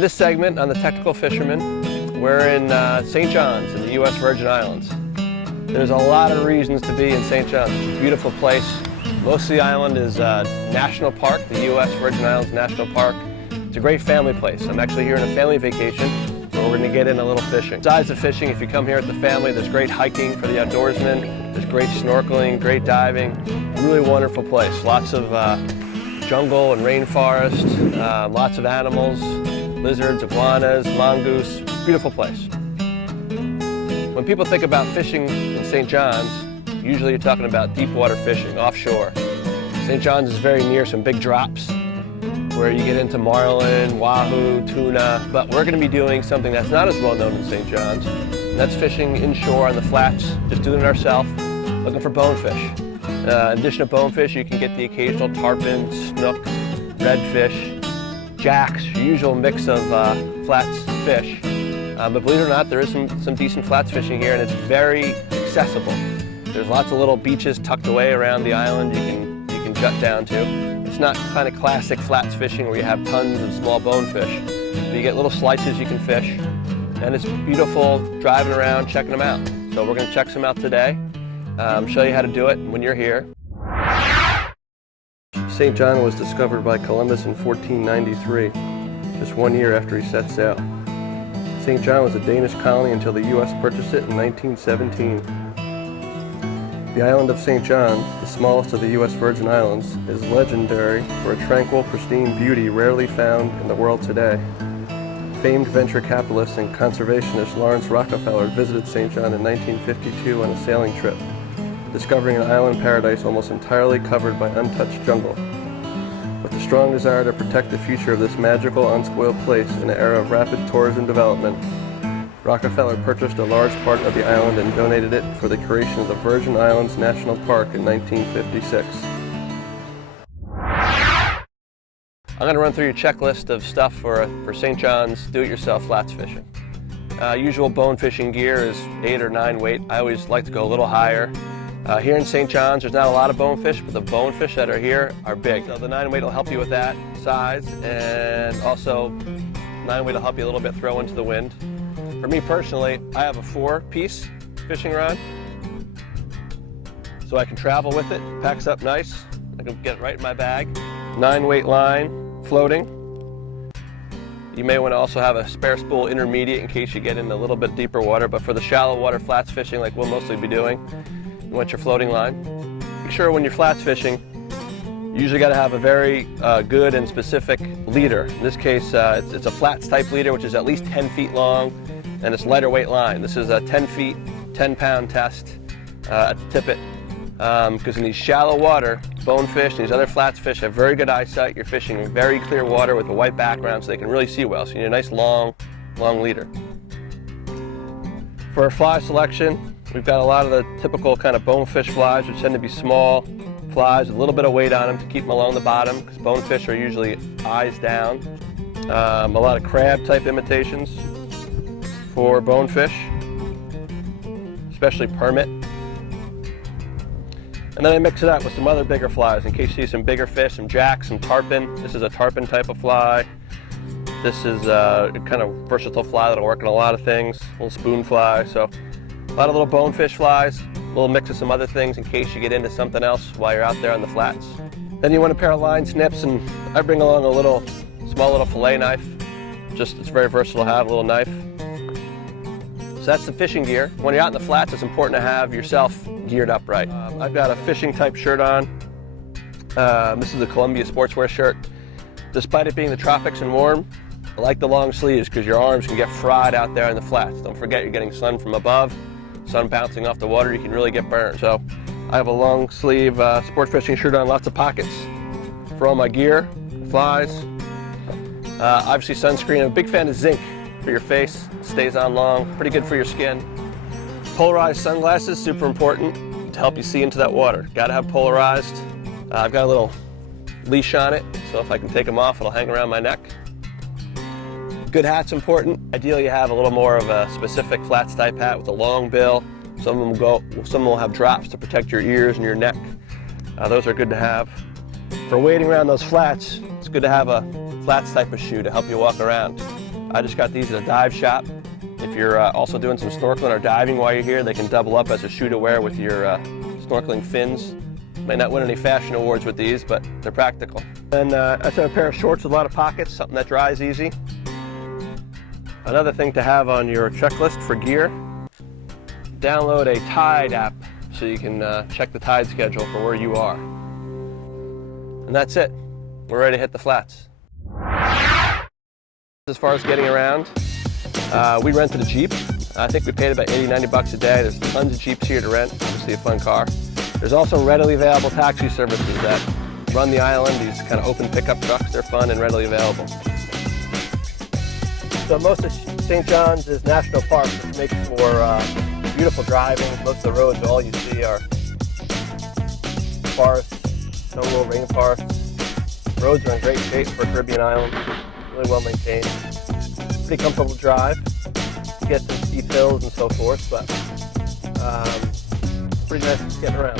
In this segment on the Technical Fisherman, we're in St. John's in the U.S. Virgin Islands. There's a lot of reasons to be in St. John's. It's a beautiful place. Most of the island is National Park, the U.S. Virgin Islands National Park. It's a great family place. I'm actually here on a family vacation where we're going to get in a little fishing. Besides the fishing, if you come here with the family, there's great hiking for the outdoorsmen. There's great snorkeling, great diving. Really wonderful place. Lots of jungle and rainforest, lots of animals, lizards, iguanas, mongoose. Beautiful place. When people think about fishing in St. John's, usually you're talking about deep water fishing, offshore. St. John's is very near some big drops where you get into marlin, wahoo, tuna, but we're going to be doing something that's not as well known in St. John's, and that's fishing inshore on the flats, just doing it ourselves, looking for bonefish. In addition to bonefish, you can get the occasional tarpon, snook, redfish, jacks, your usual mix of flats fish. But believe it or not, there is some decent flats fishing here, and it's very accessible. There's lots of little beaches tucked away around the island you can jut down to. It's not kind of classic flats fishing where you have tons of small bonefish, but you get little slices you can fish, and it's beautiful driving around, checking them out. So we're going to check some out today, show you how to do it when you're here. St. John was discovered by Columbus in 1493, just 1 year after he set sail. St. John was a Danish colony until the U.S. purchased it in 1917. The island of St. John, the smallest of the U.S. Virgin Islands, is legendary for a tranquil, pristine beauty rarely found in the world today. Famed venture capitalist and conservationist Lawrence Rockefeller visited St. John in 1952 on a sailing trip, discovering an island paradise almost entirely covered by untouched jungle. With a strong desire to protect the future of this magical, unspoiled place in an era of rapid tourism development, Rockefeller purchased a large part of the island and donated it for the creation of the Virgin Islands National Park in 1956. I'm going to run through your checklist of stuff for St. John's do-it-yourself flats fishing. Usual bone fishing gear is 8 or 9 weight. I always like to go a little higher. Here in St. John's, there's not a lot of bonefish, but the bonefish that are here are big. So the 9 weight will help you with that size, and also 9 weight will help you a little bit throw into the wind. For me personally, I have a 4-piece fishing rod, so I can travel with it. Packs up nice. I can get it right in my bag. 9 weight line, floating. You may want to also have a spare spool intermediate in case you get in a little bit deeper water, but for the shallow water flats fishing like we'll mostly be doing, you want your floating line. Make sure when you're flats fishing, you usually got to have a very good and specific leader. In this case, it's a flats type leader, which is at least 10 feet long, and it's lighter weight line. This is a 10 feet, 10-pound test at the tippet. Because in these shallow water, bonefish and these other flats fish have very good eyesight. You're fishing in very clear water with a white background so they can really see well. So you need a nice long leader. For our fly selection, we've got a lot of the typical kind of bonefish flies, which tend to be small flies with a little bit of weight on them to keep them along the bottom, because bonefish are usually eyes down. A lot of crab type imitations for bonefish, especially permit. And then I mix it up with some other bigger flies in case you see some bigger fish, some jacks, some tarpon. This is a tarpon type of fly. This is a kind of versatile fly that'll work on a lot of things, a little spoon fly. So a lot of little bonefish flies, a little mix of some other things in case you get into something else while you're out there on the flats. Then you want a pair of line snips, and I bring along a small little fillet knife. It's very versatile to have, a little knife. So that's the fishing gear. When you're out in the flats, it's important to have yourself geared up right. I've got a fishing type shirt on. This is a Columbia sportswear shirt. Despite it being the tropics and warm, I like the long sleeves because your arms can get fried out there in the flats. Don't forget you're getting sun from above, sun bouncing off the water, you can really get burned. So I have a long sleeve sport fishing shirt on, lots of pockets for all my gear, flies. Obviously sunscreen. I'm a big fan of zinc for your face. It stays on long, pretty good for your skin. Polarized sunglasses, super important to help you see into that water. Gotta have polarized. I've got a little leash on it, so if I can take them off, it'll hang around my neck. Good hat's important. Ideally, you have a little more of a specific flats type hat with a long bill. Some of them will have drops to protect your ears and your neck. Those are good to have. For wading around those flats, it's good to have a flats type of shoe to help you walk around. I just got these at a dive shop. If you're also doing some snorkeling or diving while you're here, they can double up as a shoe to wear with your snorkeling fins. May not win any fashion awards with these, but they're practical. And I have a pair of shorts with a lot of pockets, something that dries easy. Another thing to have on your checklist for gear, download a Tide app so you can check the tide schedule for where you are. And that's it. We're ready to hit the flats. As far as getting around, we rented a Jeep. I think we paid about 80-90 bucks a day. There's tons of Jeeps here to rent, obviously a fun car. There's also readily available taxi services that run the island, these kind of open pickup trucks. They're fun and readily available. So most of St. John's is national park, which makes for beautiful driving. Most of the roads, all you see are forests, no little rainforests. Roads are in great shape for a Caribbean island, really well maintained. Pretty comfortable to drive. You get some steep hills and so forth, but pretty nice getting around.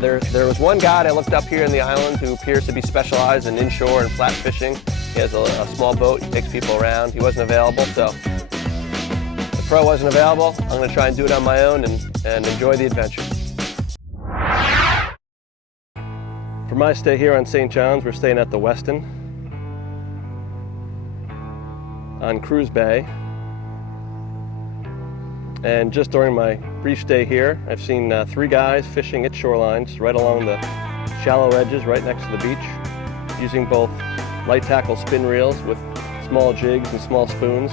There was one guide I looked up here in the island who appears to be specialized in inshore and flat fishing. He has a small boat, he takes people around. He wasn't available, so the pro wasn't available. I'm going to try and do it on my own and enjoy the adventure. For my stay here on St. John's, we're staying at the Westin on Cruz Bay. And just during my brief stay here, I've seen 3 guys fishing at shorelines right along the shallow edges right next to the beach, using both light tackle spin reels with small jigs and small spoons,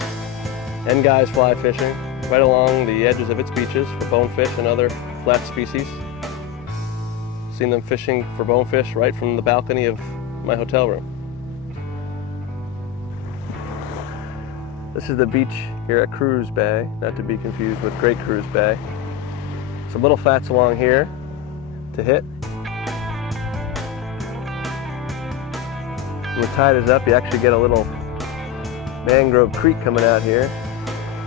and guys fly fishing right along the edges of its beaches for bonefish and other flat species. Seen them fishing for bonefish right from the balcony of my hotel room. This is the beach here at Cruz Bay, not to be confused with Great Cruz Bay. Some little flats along here to hit. When the tide is up, you actually get a little mangrove creek coming out here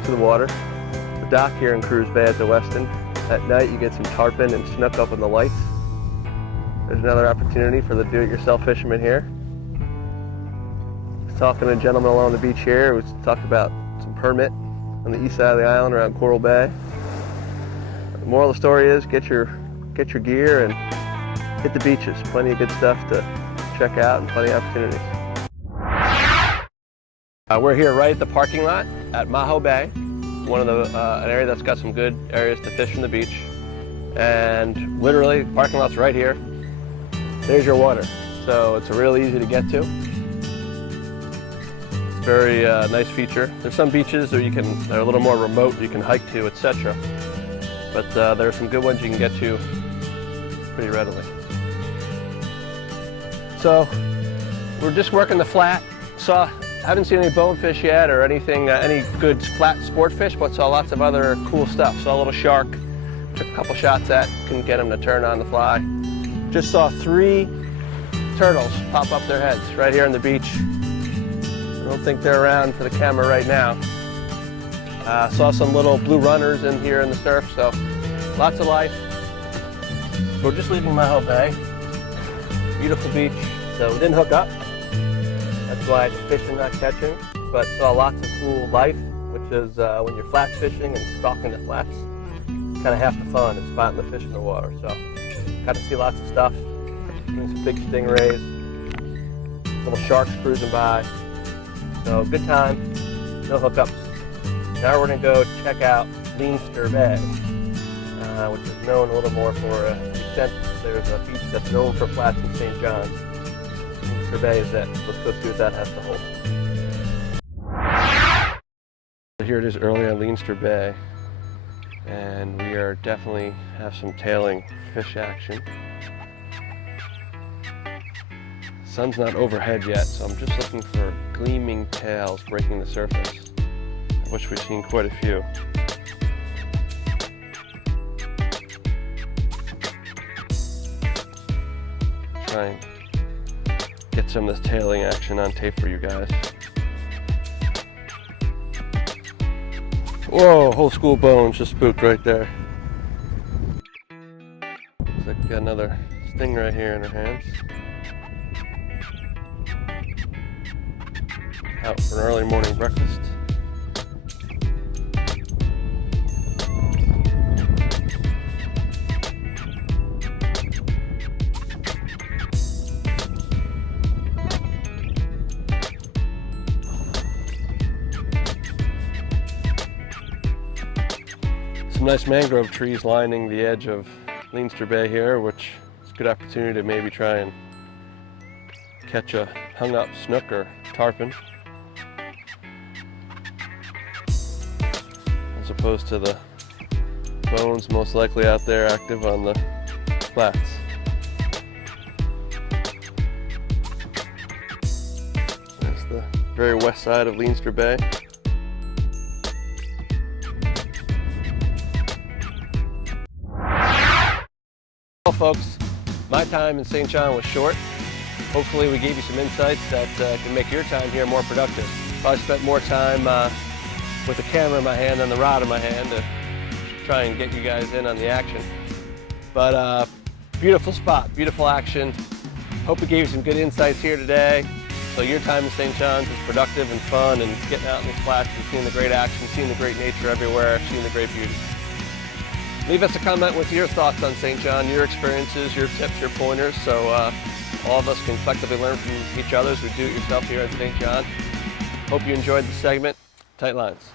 to the water. The dock here in Cruz Bay at the Westin. At night you get some tarpon and snook up in the lights. There's another opportunity for the do-it-yourself fishermen here. I was talking to a gentleman along the beach here who talked about some permit on the east side of the island around Coral Bay. The moral of the story is get your gear and hit the beaches. Plenty of good stuff to check out and plenty of opportunities. We're here right at the parking lot at Maho Bay, one of an area that's got some good areas to fish from the beach. And literally, the parking lot's right here. There's your water. So it's real easy to get to. Very nice feature. There's some beaches where they're a little more remote, you can hike to, etc. But there are some good ones you can get to pretty readily. So we're just working the flat. Haven't seen any bonefish yet or anything, any good flat sport fish, but saw lots of other cool stuff. Saw a little shark, took a couple shots at, couldn't get them to turn on the fly. Just saw 3 turtles pop up their heads right here on the beach. I don't think they're around for the camera right now. Saw some little blue runners in here in the surf, so lots of life. We're just leaving Maho Bay. Beautiful beach. So we didn't hook up. That's why it's fishing, not catching. But saw lots of cool life, which is when you're flat fishing and stalking the flats, kind of half the fun is spotting the fish in the water. So got to see lots of stuff. Doing some big stingrays, little sharks cruising by. So good time, no hookups. Now we're going to go check out Leinster Bay, which is known a little more for the extent there's a beach that's known for flats in St. John's. Leinster Bay is it. Let's go see what that has to hold. Here it is early on Leinster Bay, and we are definitely have some tailing fish action. Sun's not overhead yet, so I'm just looking for gleaming tails breaking the surface, of which we've seen quite a few. Try and get some of this tailing action on tape for you guys. Whoa, whole school bones just spooked right there. Looks like we got another stingray here in her hands. Out for an early morning breakfast. Some nice mangrove trees lining the edge of Leinster Bay here, which is a good opportunity to maybe try and catch a hung up snook or tarpon, as opposed to the bones most likely out there active on the flats. There's the very west side of Leinster Bay. Well, folks, my time in St. John was short. Hopefully we gave you some insights that can make your time here more productive. Probably spent more time with the camera in my hand than the rod in my hand to try and get you guys in on the action. But beautiful spot, beautiful action. Hope we gave you some good insights here today. So your time in St. John's is productive and fun, and getting out in these flats and seeing the great action, seeing the great nature everywhere, seeing the great beauty. Leave us a comment with your thoughts on St. John, your experiences, your tips, your pointers, so all of us can collectively learn from each other as we do it yourself here at St. John. Hope you enjoyed the segment. Tight lines.